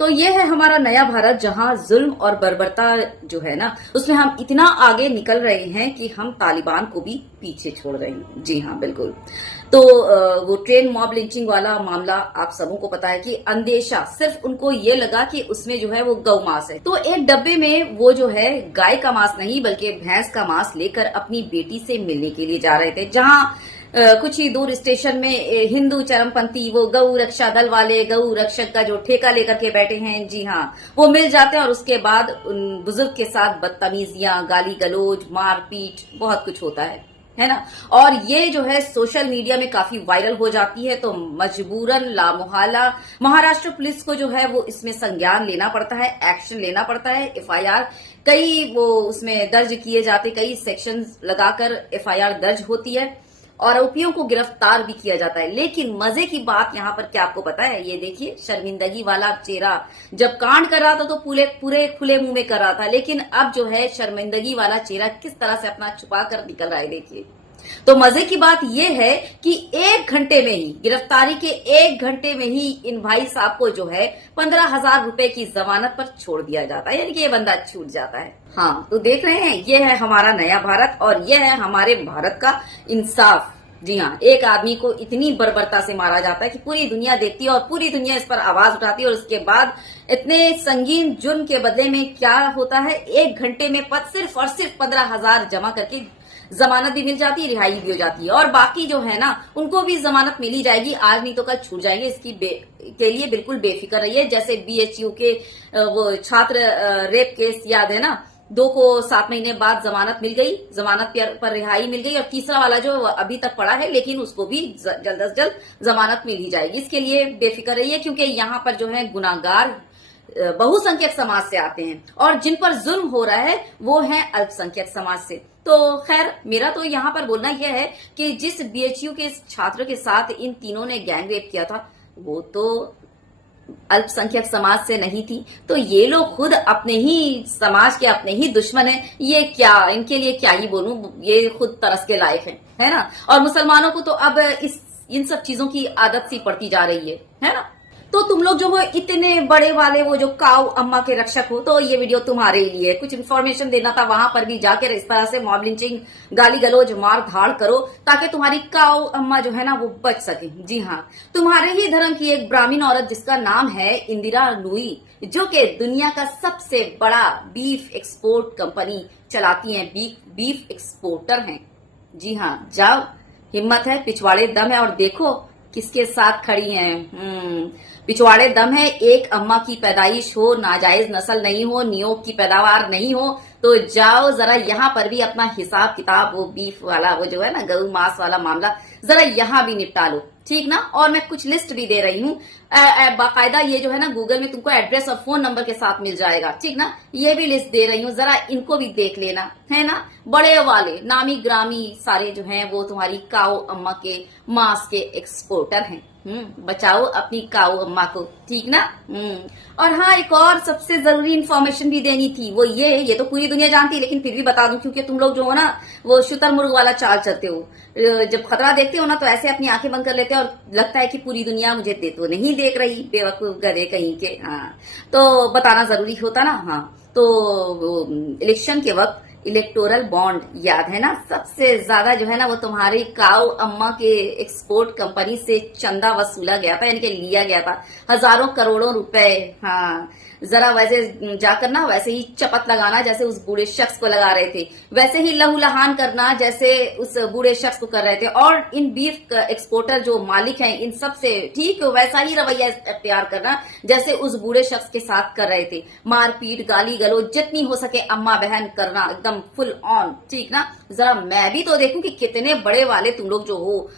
तो ये है हमारा नया भारत, जहां जुल्म और बर्बरता जो है ना, उसमें हम इतना आगे निकल रहे हैं कि हम तालिबान को भी पीछे छोड़ रहे हैं। जी हाँ, बिल्कुल। तो वो ट्रेन मॉब लिंचिंग वाला मामला आप सबों को पता है कि अंदेशा सिर्फ उनको ये लगा कि उसमें जो है वो गौ मांस है, तो एक डब्बे में वो जो है गाय का मांस नहीं बल्कि भैंस का मांस लेकर अपनी बेटी से मिलने के लिए जा रहे थे। जहां कुछ ही दूर स्टेशन में हिंदू चरमपंथी वो गौ रक्षा दल वाले गौ रक्षक का जो ठेका लेकर के बैठे हैं, जी हाँ, वो मिल जाते हैं और उसके बाद उन बुजुर्ग के साथ बदतमीजियां, गाली गलौज, मारपीट, बहुत कुछ होता है ना। और ये जो है सोशल मीडिया में काफी वायरल हो जाती है, तो मजबूरन लामोहाला महाराष्ट्र पुलिस को जो है वो इसमें संज्ञान लेना पड़ता है, एक्शन लेना पड़ता है। एफआईआर कई वो उसमें दर्ज किए जाते, कई सेक्शन लगाकर एफआईआर दर्ज होती है और आरोपियों को गिरफ्तार भी किया जाता है। लेकिन मजे की बात यहाँ पर क्या आपको पता है? ये देखिए, शर्मिंदगी वाला चेहरा जब कांड कर रहा था तो पूरे खुले मुंह में कर रहा था, लेकिन अब जो है शर्मिंदगी वाला चेहरा किस तरह से अपना छुपा कर निकल रहा है, देखिए। तो मजे की बात यह है कि 1 घंटे में ही, गिरफ्तारी के 1 घंटे में ही इन भाई साहब को जो है 15,000 रुपए की जमानत पर छोड़ दिया जाता है, यानी कि ये बंदा छूट जाता है। हाँ, तो देख रहे हैं, ये है हमारा नया भारत और ये है हमारे भारत का इंसाफ। जी हाँ, एक आदमी को इतनी बर्बरता से मारा जाता है कि पूरी दुनिया देखती है और पूरी दुनिया इस पर आवाज उठाती है, और उसके बाद इतने संगीन जुर्म के बदले में क्या होता है, 1 घंटे में सिर्फ और सिर्फ 15,000 जमा करके जमानत भी मिल जाती है, रिहाई भी हो जाती है। और बाकी जो है ना, उनको भी जमानत मिली जाएगी, आज नहीं तो कल छूट जाएंगे। इसकी के लिए बिल्कुल बेफिक्र रहिए। जैसे बीएचयू के वो छात्र रेप केस याद है ना, 2 को 7 महीने बाद जमानत मिल गई, जमानत पर रिहाई मिल गई, और तीसरा वाला जो अभी तक पड़ा है लेकिन उसको भी जल्द से जल्द जमानत मिल ही जाएगी। इसके लिए बेफिक्र रहिए, क्योंकि यहाँ पर जो है गुनाहगार बहुसंख्यक समाज से आते हैं और जिन पर जुल्म हो रहा है वो है अल्पसंख्यक समाज से। तो खैर, मेरा तो यहाँ पर बोलना यह है कि जिस बीएचयू के छात्र के साथ इन तीनों ने गैंग रेप किया था वो तो अल्पसंख्यक समाज से नहीं थी, तो ये लोग खुद अपने ही समाज के अपने ही दुश्मन हैं। ये क्या, इनके लिए क्या ही बोलूं, ये खुद तरस के लायक है ना। और मुसलमानों को तो अब इन सब चीजों की आदत सी पड़ती जा रही है ना। तो तुम लोग जो हो इतने बड़े वाले वो जो काऊ अम्मा के रक्षक हो, तो ये वीडियो तुम्हारे लिए कुछ इन्फॉर्मेशन देना था। वहां पर भी जाकर इस तरह से मॉब लिंचिंग, गाली गलौज, मार धाड़ करो ताकि तुम्हारी काऊ अम्मा जो है ना वो बच सके। जी हाँ, तुम्हारे ही धर्म की एक ब्राह्मण औरत जिसका नाम है इंदिरा नूई, जो कि दुनिया का सबसे बड़ा बीफ एक्सपोर्ट कंपनी चलाती है, बीफ एक्सपोर्टर हैं। जी हाँ, जाओ, हिम्मत है, पिछवाड़े दम है, और देखो किसके साथ खड़ी हैं। पिछवाड़े दम है। एक अम्मा की पैदाइश हो, नाजायज नस्ल नहीं हो, नियोग की पैदावार नहीं हो, तो जाओ जरा यहाँ पर भी अपना हिसाब किताब, वो बीफ वाला वो जो है ना गऊ मांस वाला मामला, जरा यहाँ भी निपटा लो, ठीक ना। और मैं कुछ लिस्ट भी दे रही हूँ बाकायदा, ये जो है ना गूगल में तुमको एड्रेस और फोन नंबर के साथ मिल जाएगा, ठीक ना। ये भी लिस्ट दे रही हूँ, जरा इनको भी देख लेना, है ना। बड़े वाले नामी ग्रामी सारे जो हैं वो तुम्हारी काऊ अम्मा के मांस के एक्सपोर्टर हैं। बचाओ अपनी काऊ अम्मा को, ठीक ना। और हाँ, एक और सबसे जरूरी इंफॉर्मेशन भी देनी थी, वो ये तो पूरी दुनिया जानती है लेकिन फिर भी बता दूं, क्योंकि तुम लोग जो हो ना वो शुतुरमुर्ग वाला चाल चलते हो। जब खतरा देखते हो ना तो ऐसे अपनी आंखें बंद कर लेते हो और लगता है कि पूरी दुनिया मुझे तो नहीं देख रही, बेवकूफ गधे कहीं के। हाँ, तो बताना जरूरी होता ना। हाँ, तो इलेक्शन के वक्त इलेक्टोरल बॉन्ड याद है ना, सबसे ज्यादा जो है ना वो तुम्हारी काऊ अम्मा के एक्सपोर्ट कंपनी से चंदा वसूला गया था, यानी कि लिया गया था, हजारों करोड़ों रुपए। हाँ, जरा वैसे जाकर ना वैसे ही चपत लगाना जैसे उस बूढ़े शख्स को लगा रहे थे, वैसे ही लहूलहान करना जैसे उस बूढ़े शख्स को कर रहे थे। और इन बीफ एक्सपोर्टर जो मालिक हैं इन सब से ठीक वैसा ही रवैया अख्तियार करना जैसे उस बूढ़े शख्स के साथ कर रहे थे। मारपीट, गाली गलौज जितनी हो सके अम्मा बहन करना, एकदम फुल ऑन, ठीक ना। जरा मैं भी तो देखूं कि कितने बड़े वाले तुम लोग जो हो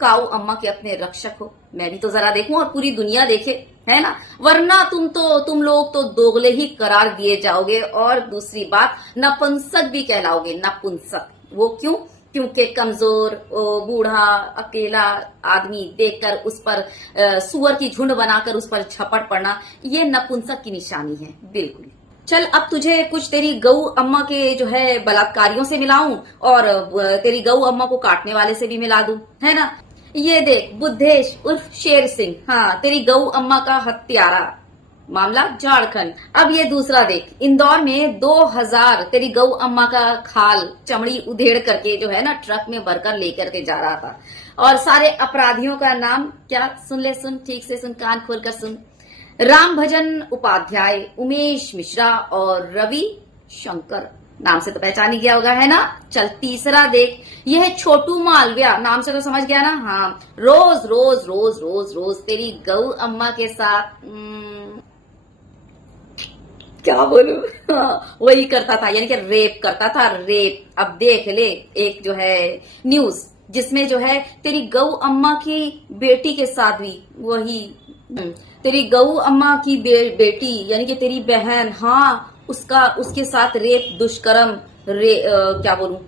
काऊ अम्मा के अपने रक्षक हो, मैं भी तो जरा देखूं और पूरी दुनिया देखे, है ना। वरना तुम लोग तो दोगले ही करार दिए जाओगे, और दूसरी बात नपुंसक भी कहलाओगे, नपुंसक। वो क्यों? क्योंकि कमजोर, बूढ़ा, अकेला आदमी देखकर उस पर सुअर की झुंड बनाकर उस पर झपट पड़ना, ये नपुंसक की निशानी है, बिल्कुल। चल, अब तुझे कुछ तेरी गऊ अम्मा के जो है बलात्कारियों से मिलाऊं और तेरी गऊ अम्मा को काटने वाले से भी मिला दूं, है ना। ये देख, बुद्धेश उर्फ शेर सिंह, हाँ, तेरी गऊ अम्मा का हत्यारा, मामला झारखंड। अब ये दूसरा देख, इंदौर में 2000 तेरी गौ अम्मा का खाल चमड़ी उधेड़ करके जो है ना ट्रक में भरकर लेकर के जा रहा था। और सारे अपराधियों का नाम क्या, सुन ले, सुन ठीक से सुन, कान खोलकर सुन। राम भजन उपाध्याय, उमेश मिश्रा और रवि शंकर। नाम से तो पहचान ही गया होगा, है ना। चल तीसरा देख, यह है छोटू मालविया। नाम से तो समझ गया ना। हाँ, रोज रोज रोज रोज रोज तेरी गौ अम्मा के साथ क्या बोलूं, वही करता था, यानी कि रेप करता था, रेप। अब देख ले एक जो है न्यूज जिसमें जो है तेरी गौ अम्मा की बेटी के साथ भी वही तेरी गौ अम्मा की बेटी यानी कि तेरी बहन, हाँ, उसके साथ रेप, दुष्कर्म, क्या बोलूं,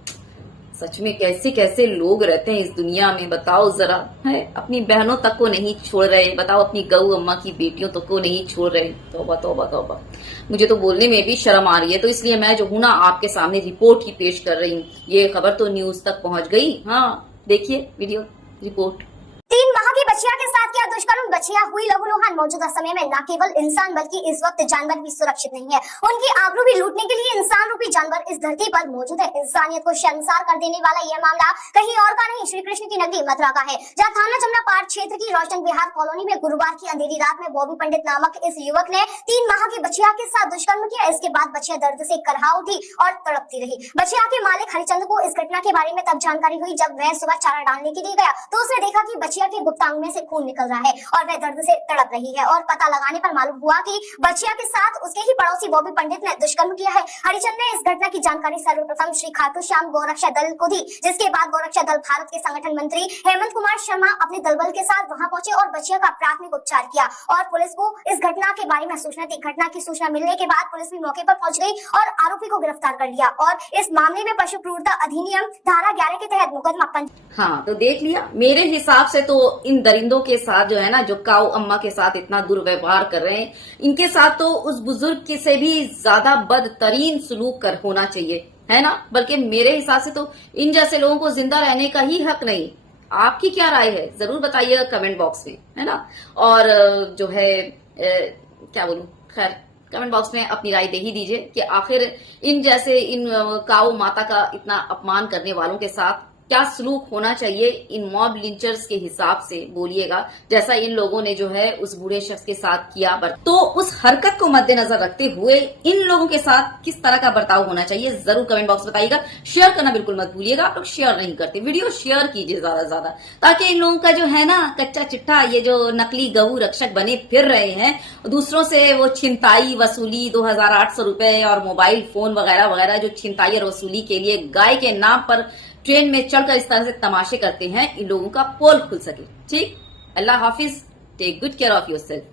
सच में कैसे कैसे लोग रहते हैं इस दुनिया में, बताओ जरा। है, अपनी बहनों तक को नहीं छोड़ रहे, बताओ अपनी गौ अम्मा की बेटियों तक को नहीं छोड़ रहे। तौबा तौबा तौबा, मुझे तो बोलने में भी शर्म आ रही है। तो इसलिए मैं जो हूं ना आपके सामने रिपोर्ट ही पेश कर रही हूँ। ये खबर तो न्यूज तक पहुंच गई। हाँ, देखिए वीडियो रिपोर्ट। 3 माह की बच्चिया के साथ किया दुष्कर्म, बच्चिया हुई लहूलुहान। मौजूदा समय में न केवल इंसान बल्कि इस वक्त जानवर भी सुरक्षित नहीं है। उनकी आबरू भी लूटने के लिए इंसान रूपी जानवर इस धरती पर मौजूद है। इंसानियत को शर्मसार कर देने वाला यह मामला कहीं और का नहीं, श्री कृष्ण की नगरी मथुरा का है, जहाँ थाना जमुना पार्क क्षेत्र की रोशन विहार कॉलोनी में गुरुवार की अंधेरी रात में बॉबी पंडित नामक इस युवक ने 3 माह की बच्चिया के साथ दुष्कर्म किया। इसके बाद बच्चिया दर्द से करहा उठी और तड़पती रही। बच्चिया के मालिक हरिचंद को इस घटना के बारे में तब जानकारी हुई जब वह सुबह चारा डालने के लिए गया तो उसने देखा कि बच्चिया के गुप्तांग में से खून निकल रहा है और वह दर्द से तड़प रही है। और पता लगाने पर मालूम हुआ कि बच्चिया के साथ उसके ही पड़ोसी बॉबी पंडित ने दुष्कर्म किया है। हरिचंद ने इस घटना की जानकारी सर्वप्रथम श्री खाटू श्याम गौरक्षा दल को दी, जिसके बाद गौरक्षा दल भारत के संगठन मंत्री हेमंत कुमार शर्मा अपने दलबल के साथ वहां पहुंचे और बच्चिया का प्राथमिक उपचार किया और पुलिस को इस घटना के बारे में सूचना दी। घटना की सूचना मिलने के बाद पुलिस भी मौके पर पहुंच गई और आरोपी को गिरफ्तार कर लिया और इस मामले में पशु क्रूरता अधिनियम धारा 11 के तहत मुकदमा हाँ, तो देख लिया। मेरे हिसाब से तो इन दरिंदों के साथ जो है ना, जो काऊ अम्मा के साथ इतना दुर्व्यवहार कर रहे हैं, इनके साथ तो उस बुजुर्ग के से भी ज्यादा बदतरीन सलूक कर होना चाहिए, है ना। बल्कि मेरे हिसाब से तो इन जैसे लोगों को जिंदा रहने का ही हक नहीं। आपकी क्या राय है जरूर बताइएगा कमेंट बॉक्स में, है ना। और जो है क्या बोलूं, खैर कमेंट बॉक्स में अपनी राय दे ही दीजिए कि आखिर इन जैसे इन काऊ माता का इतना अपमान करने वालों के साथ क्या सलूक होना चाहिए इन मॉब लिंचर्स के हिसाब से, बोलिएगा। जैसा इन लोगों ने जो है उस बूढ़े शख्स के साथ किया, तो उस हरकत को मद्देनजर रखते हुए इन लोगों के साथ किस तरह का बर्ताव होना चाहिए जरूर कमेंट बॉक्स में बताइएगा। शेयर करना बिल्कुल मत भूलिएगा। आप लोग शेयर नहीं करते, वीडियो शेयर कीजिए ज्यादा से ज्यादा, ताकि इन लोगों का जो है ना कच्चा चिट्ठा, ये जो नकली गऊ रक्षक बने फिर रहे हैं, दूसरों से वो छिनताई वसूली 2800 रुपए और मोबाइल फोन वगैरह वगैरह जो छिनताई और वसूली के लिए गाय के नाम पर ट्रेन में चढ़कर इस तरह से तमाशे करते हैं, इन लोगों का पोल खुल सके। ठीक, अल्लाह हाफिज, take good care of yourself.